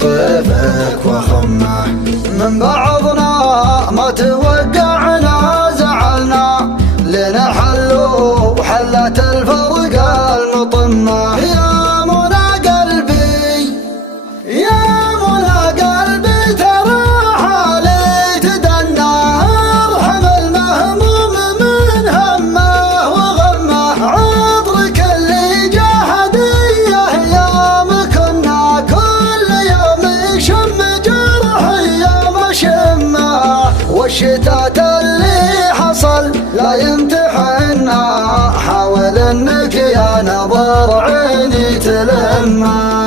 طيفك وخمه. من بعضنا ما توقعنا زعلنا، لنا حلو حلت الفرق المطمه. يا منى قلبي يا منى قلبي ترى حالي تدنى، ارحم المهموم من همه وغمه. عطرك اللي جاهديه يوم كنا كل يوم يشم جرحي يوم شمه. والشتات اللي حصل لا يمتحنا، حاول انك يا نظر عيني تلمه.